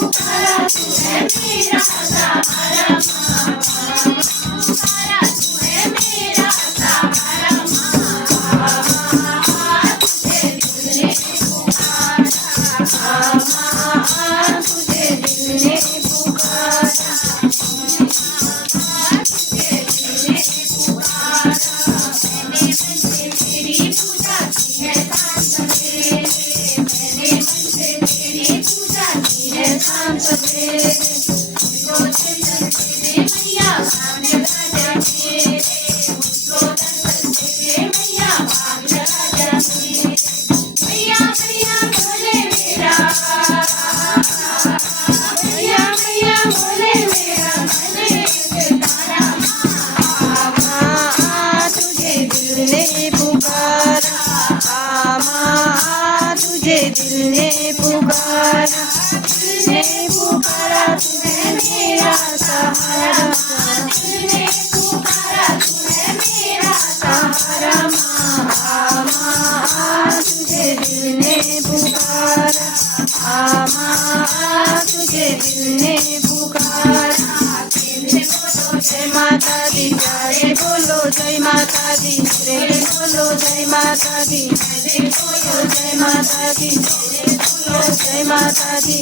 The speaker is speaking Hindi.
पुकारा तू है मेरा सहारा पुकारा तू है मेरा सहारा तुझे दिल ने पुकारा तुझे दिल ने पुकारा तुझे दिल ने पुकारा मैंने मन से तेरी पूजा की है शाम सवेरे मैंने मन से तेरी पूजा की है शाम सवेरे मुझको दर्शन दे दे मैया भाग राजा मेरे मुझको दर्शन दे दे मैया भाग राजा मेरे मैया मैया बोले मेरा मैया मैया बोले मेरा मैंने तारा तुझे दिल ने पुकारा तुझे दिल ने पुकारा तुझे मेरा सहारा दिल ने पुकारा तू है मेरा सहारा तुझे दिल ने पुकारा तुझे दिल ने पुकारा जय माता दी प्यारे बोलो जय माता दी तेरे बोलो जय माता दी तेरे बोलो जय माता दी तेरे बोलो जय माता दी